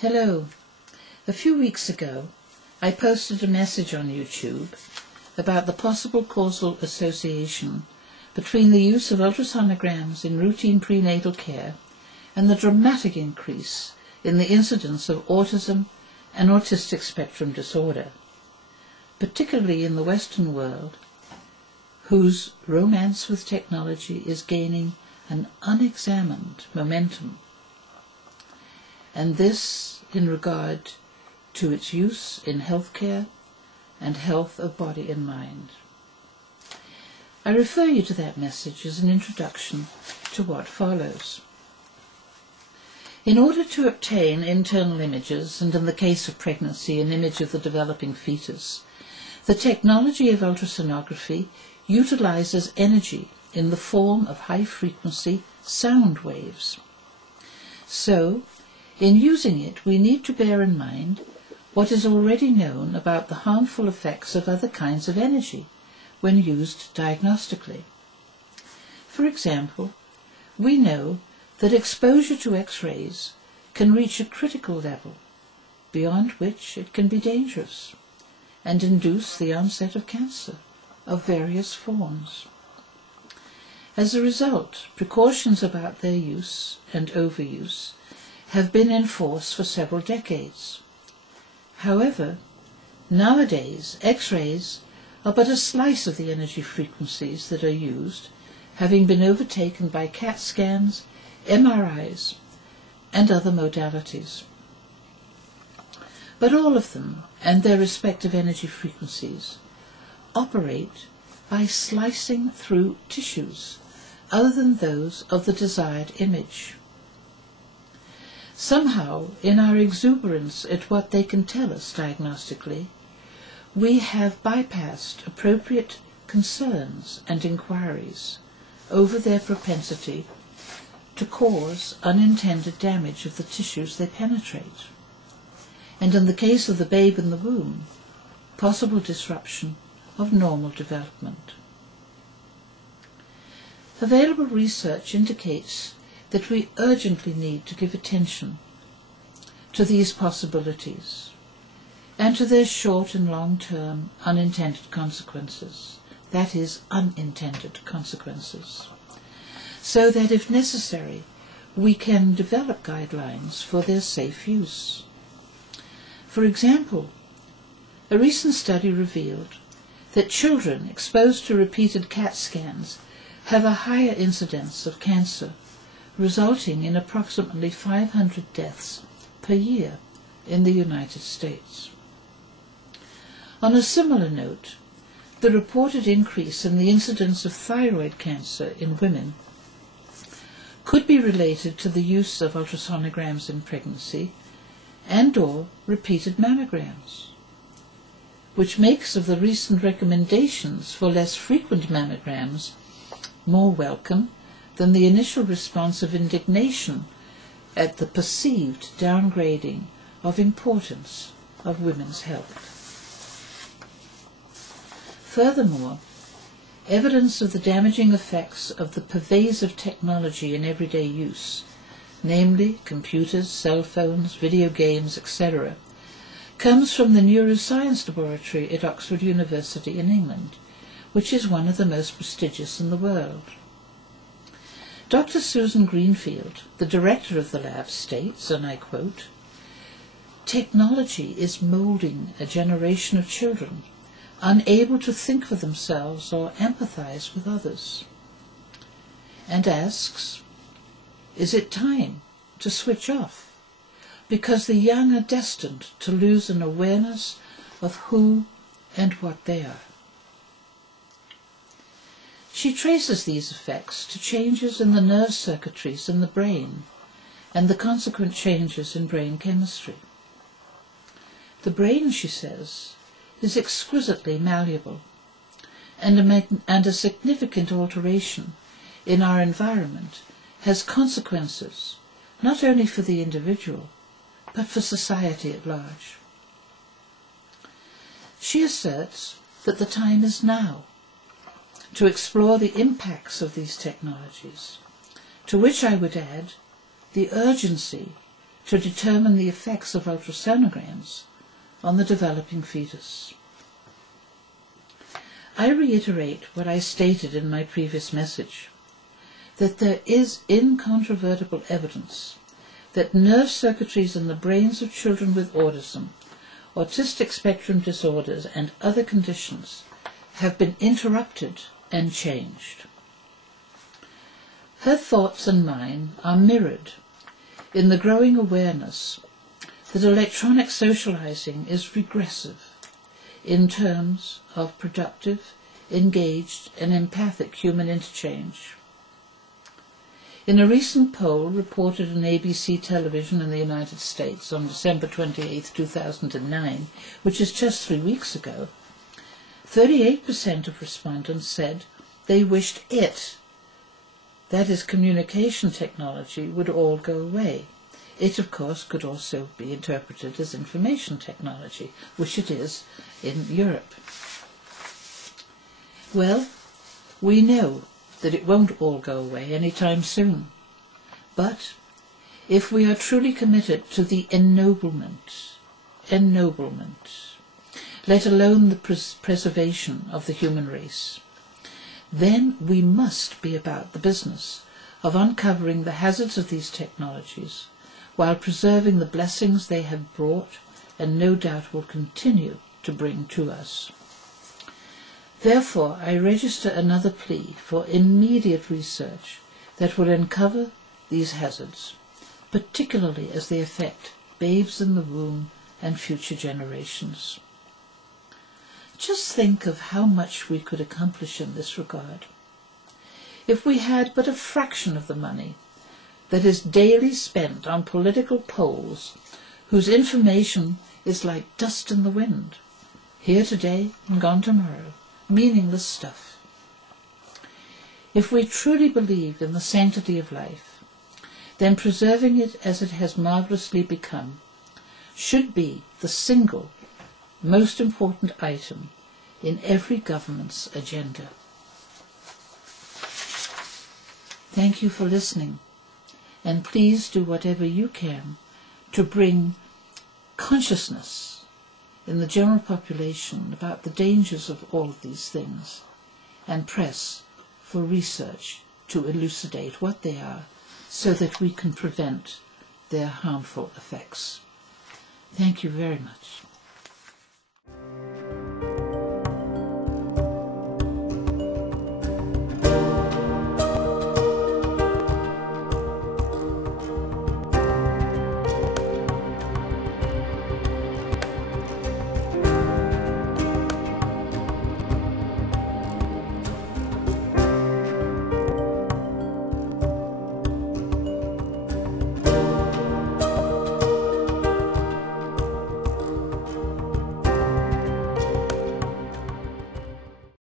Hello. A few weeks ago, I posted a message on YouTube about the possible causal association between the use of ultrasonograms in routine prenatal care and the dramatic increase in the incidence of autism and autistic spectrum disorder, particularly in the Western world, whose romance with technology is gaining an unexamined momentum, and this in regard to its use in healthcare and health of body and mind. I refer you to that message as an introduction to what follows. In order to obtain internal images, and in the case of pregnancy, an image of the developing fetus, the technology of ultrasonography utilizes energy in the form of high-frequency sound waves. So, in using it, we need to bear in mind what is already known about the harmful effects of other kinds of energy when used diagnostically. For example, we know that exposure to X-rays can reach a critical level, beyond which it can be dangerous, and induce the onset of cancer of various forms. As a result, precautions about their use and overuse have been in force for several decades. However, nowadays X-rays are but a slice of the energy frequencies that are used, having been overtaken by CAT scans, MRIs, and other modalities. But all of them, and their respective energy frequencies, operate by slicing through tissues other than those of the desired image. Somehow, in our exuberance at what they can tell us diagnostically, we have bypassed appropriate concerns and inquiries over their propensity to cause unintended damage of the tissues they penetrate, and in the case of the babe in the womb, possible disruption of normal development. Available research indicates that we urgently need to give attention to these possibilities and to their short and long-term unintended consequences, that is, unintended consequences, so that if necessary we can develop guidelines for their safe use. For example, a recent study revealed that children exposed to repeated CAT scans have a higher incidence of cancer, resulting in approximately 500 deaths per year in the United States. On a similar note, the reported increase in the incidence of thyroid cancer in women could be related to the use of ultrasonograms in pregnancy and/or repeated mammograms, which makes of the recent recommendations for less frequent mammograms more welcome than the initial response of indignation at the perceived downgrading of importance of women's health. Furthermore, evidence of the damaging effects of the pervasive technology in everyday use, namely computers, cell phones, video games, etc., comes from the neuroscience laboratory at Oxford University in England, which is one of the most prestigious in the world. Dr. Susan Greenfield, the director of the lab, states, and I quote, "Technology is moulding a generation of children unable to think for themselves or empathize with others," and asks, "Is it time to switch off? Because the young are destined to lose an awareness of who and what they are." She traces these effects to changes in the nerve circuitries in the brain and the consequent changes in brain chemistry. The brain, she says, is exquisitely malleable, and a significant alteration in our environment has consequences not only for the individual, but for society at large. She asserts that the time is now to explore the impacts of these technologies, to which I would add the urgency to determine the effects of ultrasonograms on the developing fetus. I reiterate what I stated in my previous message, that there is incontrovertible evidence that nerve circuitries in the brains of children with autism, autistic spectrum disorders and other conditions have been interrupted and changed. Her thoughts and mine are mirrored in the growing awareness that electronic socializing is regressive in terms of productive, engaged and empathic human interchange. In a recent poll reported on ABC television in the United States on December 28, 2009, which is just 3 weeks ago, 38% of respondents said they wished it, that is communication technology, would all go away. It, of course, could also be interpreted as information technology, which it is in Europe. Well, we know that it won't all go away anytime soon. But if we are truly committed to the ennoblement, let alone the preservation of the human race, then we must be about the business of uncovering the hazards of these technologies while preserving the blessings they have brought and no doubt will continue to bring to us. Therefore, I register another plea for immediate research that will uncover these hazards, particularly as they affect babes in the womb and future generations. Just think of how much we could accomplish in this regard if we had but a fraction of the money that is daily spent on political polls whose information is like dust in the wind, here today and gone tomorrow, meaningless stuff. If we truly believe in the sanctity of life, then preserving it as it has marvellously become should be the single most important item in every government's agenda. Thank you for listening, and please do whatever you can to bring consciousness in the general population about the dangers of all of these things, and press for research to elucidate what they are so that we can prevent their harmful effects. Thank you very much.